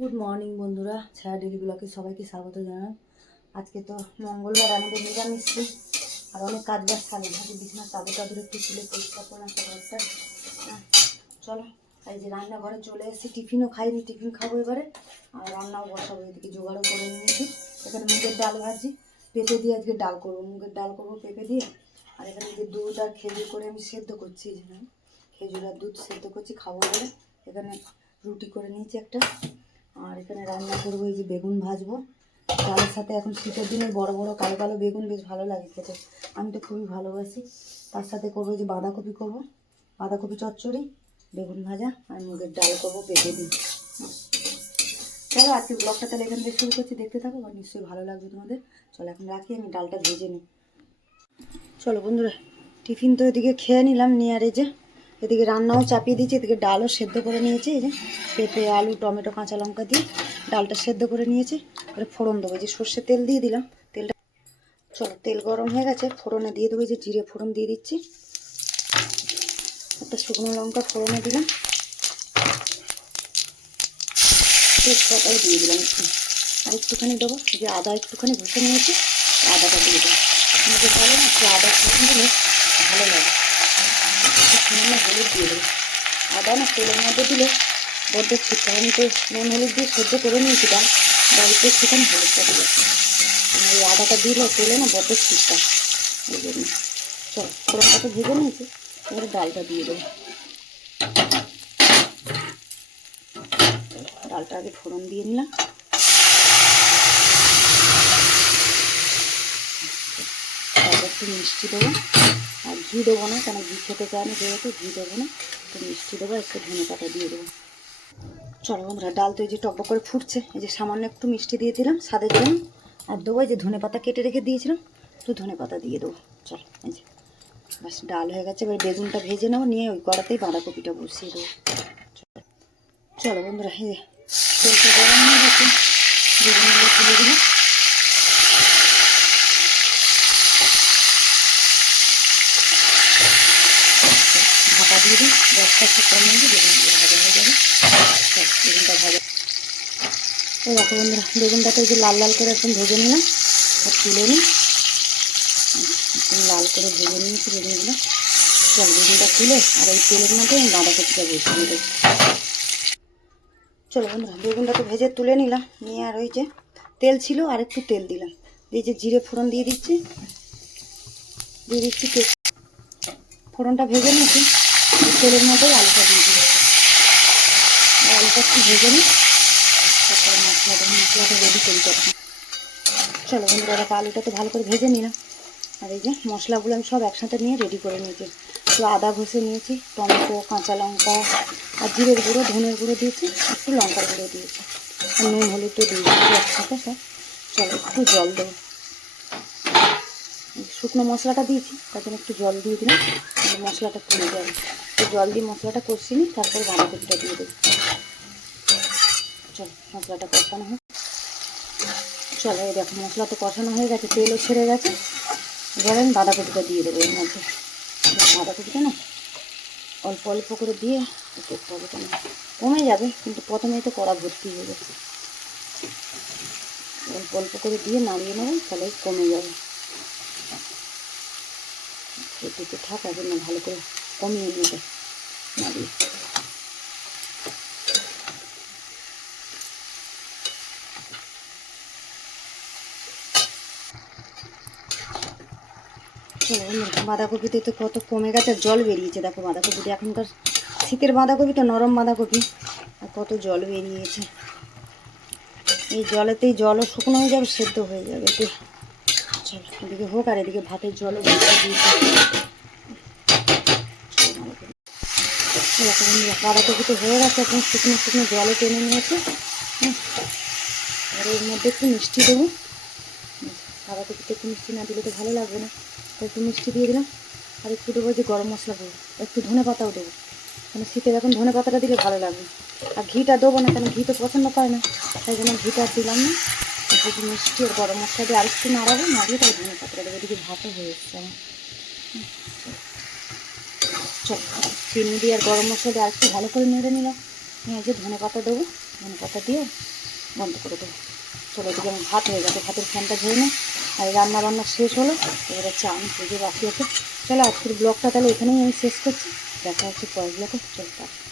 Good morning বন্ধুরা, ছায়া daily ব্লগে সবাইকে স্বাগত জানাই। আজকে তো মঙ্গলবার, আমাদের নিরামিষ দিন। আর অনেক কাজ বাজ থাকে, ভাবি বিছানার চাদর টাদর একটু তুলে পরিষ্কার করলাম ঘরটা। চলো, এই যে রান্নাঘরে চলে এসেছি। টিফিনও খাইনি, টিফিন খাবো এবারে। আর রান্নাও বসাবো, এদিকে জোগাড়ও করে নিয়েছি। এখানে মুগের ডাল ভাজি, পেঁপে দিয়ে আজকে ডাল করবো, মুগের ডাল করবো পেঁপে দিয়ে। আর এখানে যে দুধ আর খেজুর করে আমি সেদ্ধ করছি, এখানে খেজুর আর দুধ সেদ্ধ করছি খাবো বলে। এখানে রুটি করে নিয়েছি একটা। আর এখানে রান্না করবো এই যে বেগুন ভাজবো ডালের সাথে। এখন শীতের দিনে বড় বড় কালো কালো বেগুন বেশ ভালো লাগে খেতে, আমি তো খুবই ভালোবাসি। তার সাথে করবো যে বাঁধাকপি করবো, বাঁধাকপি চচ্চড়ি, বেগুন ভাজা আর মুগের ডাল করবো পেঁপে দিয়ে। চলো আজকে ব্লগটা তাহলে এখান থেকে শুরু করছি, দেখতে থাকো, আর নিশ্চয়ই ভালো লাগবে তোমাদের। চলো এখন রাখি, আমি ডালটা ভেজে নিই। চলো বন্ধুরা, টিফিন তো এদিকে খেয়ে নিলাম, নিয়ে আর এই যে এদিকে রান্নাও চাপিয়ে দিয়েছি, এদিকে ডালও সেদ্ধ করে নিয়েছি। এই যে পেঁপে, আলু, টমেটো, কাঁচা লঙ্কা দিয়ে ডালটা সেদ্ধ করে নিয়েছি। এবারে ফোড়ন দেবো, যে সর্ষে তেল দিয়ে দিলাম, তেলটা। চলো, তেল গরম হয়ে গেছে, ফোড়নে দিয়ে দেবো, যে জিরে ফোড়ন দিয়ে দিচ্ছি, একটা শুকনো লঙ্কা ফোড়নে দিলাম, তেজপাতাও দিয়ে দিলাম একটু। আর একটুখানি দেবো, যে আদা একটুখানি ঘষে নিয়েছি, আদাটা দিয়ে দেবো। আমাদের ভালো না, একটু আদা ফোড়ন দিলে ভালো লাগে। সামান্য হলুদ দিয়ে দেবো। আদা না তেলের মধ্যে দিলে বড্ড ঠিক, আমি তো নুন হলুদ দিয়ে সেদ্ধ করে নিয়েছি ডাল, ডালতে একটুখানি হলুদটা দিলে এই আদাটা দিলে তেলে না বড্ড ঠিকটা, এই জন্য। চলো, ফোড়নটাকে ভেজে নিয়েছি, এবারে ডালটা দিয়ে দেবো। ডালটা আগে ফোড়ন দিয়ে নিলাম। তারপর একটু মিষ্টি দেবো, আর ঘি দেবো না, কেন ঘি খেতে চায় না যেহেতু, ঘি দেবো না, একটু মিষ্টি দেবো, একটু ধনে পাতা দিয়ে দেবো। চলো বন্ধুরা, ডাল তো এই যে টকবক করে ফুটছে, এই যে সামান্য একটু মিষ্টি দিয়ে দিলাম স্বাদের জন্য। আর দেবো এই যে ধনে পাতা কেটে রেখে দিয়েছিলাম, একটু ধনে পাতা দিয়ে দেবো। চলো, এই যে বাস ডাল হয়ে গেছে। এবার বেগুনটা ভেজে নেবো, নিয়ে ওই কড়াতেই বাঁধাকপিটা বসিয়ে দেবো। চলো বন্ধুরা, এই যে তেলটা গরম হয়ে গেছে, বেগুনগুলো তুলে দিলাম। ঢাকা দিয়ে দিই, গ্যাসটা একটু কমিয়ে দিই, বেগুনগুলো ভাজা হয়ে যাবে। বেগুনটা ভাজা, এই দেখো বন্ধুরা, বেগুনটাকে এই যে লাল লাল করে একদম ভেজে নিলাম। আর তুলে নিই, একদম লাল করে ভেজে নিয়েছি বেগুনগুলো। চল, বেগুনটা তুলে আর এই তেলের মধ্যে আমি বাঁধাকপিটা বসিয়ে দেবো। চলো বন্ধুরা, বেগুনটা তো ভেজে তুলে নিলাম, নিয়ে আর ওই যে তেল ছিল আর একটু তেল দিলাম, এই যে জিরে ফোড়ন দিয়ে দিচ্ছি, ফোড়নটা ভেজে নিয়েছি, তেলের মধ্যেই আলুটা দিয়ে দিলাম। আলুটা একটু ভেজে নিই, তারপরে মশলাটা রেডি করি তখন। চলো বন্ধুরা, দেখো আলুটা তো ভালো করে ভেজে নিলাম। আর এই যে মশলাগুলো আমি সব একসাথে নিয়ে রেডি করে নিয়েছি। একটু আদা ঘষে নিয়েছি, টমেটো, কাঁচা লঙ্কা আর জিরের গুঁড়ো, ধনের গুঁড়ো দিয়েছি, একটু লঙ্কার গুঁড়ো দিয়েছি, আর নুন হলুদও দিয়ে দিয়েছি একসাথে সব। চলো, একটু জল দেবো, শুকনো মশলাটা দিয়েছি তার জন্য একটু জল দিয়ে দিলাম, মশলাটা পুড়ে যাবে। তো জল দিয়ে মশলাটা কষিয়ে নিই, তারপর বাঁধাকপিটা দিয়ে দেবো। চলো, মশলাটা কষানো হয়। চলো, এই দেখো মশলা তো কষানো হয়ে গেছে, তেলও ছেড়ে গেছে। এবার আমি বাঁধাকপিটা দিয়ে দেবো এর মধ্যে। বাঁধাকপিটা না অল্প অল্প করে দিয়ে করতে হবে, কেন কমে যাবে, কিন্তু প্রথমেই তো কড়া ভর্তি হয়ে যাচ্ছে। অল্প অল্প করে দিয়ে নাড়িয়ে নেবো, তাহলে কমে যাবে। এদিকে থাকার জন্য ভালো করে কমিয়ে নেবে নাড়িয়ে। বাঁধাকপিতে তো কত কমে গেছে, জল বেরিয়েছে দেখো বাঁধাকপিতে। এখনকার শীতের বাঁধাকপি তো নরম বাঁধাকপি, আর কত জল বেরিয়েছে। এই জলেতেই জলও শুকনো হয়ে যাবে, সেদ্ধ হয়ে যাবে। চল, এদিকে হোক, আর এদিকে ভাতের জলও বসিয়ে দিয়েছি। বাঁধাকপি তো হয়ে গেছে, এখন শুকনো শুকনো জলে টেনে নিয়েছে। আর এর মধ্যে একটু মিষ্টি দেবো, বাঁধাকপিতে একটু মিষ্টি না দিলে তো ভালো লাগবে না, তো একটু মিষ্টি দিয়ে দিলাম। আর একটু দেবো যে গরম মশলা দেবো, একটু ধনে পাতাও দেবো, মানে শীতের এখন ধনে পাতাটা দিলে ভালো লাগবে। আর ঘিটা দেবো না, কেন ঘি তো পছন্দ করে না, তাই জন্য ঘিটা দিলাম না। একটু মিষ্টি আর গরম মশলা দিয়ে আরেকটু নাড়াবো, নাড়িয়ে তাই ধনে পাতাটা দেবো। এদিকে ভাতও হয়ে এসছে আমার। চল, চিনি দিয়ে আর গরম মশলা দিয়ে আরেকটু ভালো করে নেড়ে নিলাম, নিয়ে যে ধনে পাতা দেবো, ধনে পাতা দিয়ে বন্ধ করে দেবো। চলো, এদিকে আমার ভাত হয়ে গেছে, ভাতের ফ্যানটা ধরে নিই। আর রান্না বান্না শেষ হলো, এবারে চা আমি পুজো বাকি আছে। চলো আজকের ব্লগটা তাহলে এখানেই আমি শেষ করছি। দেখা হচ্ছে পরের ব্লগে। চলো।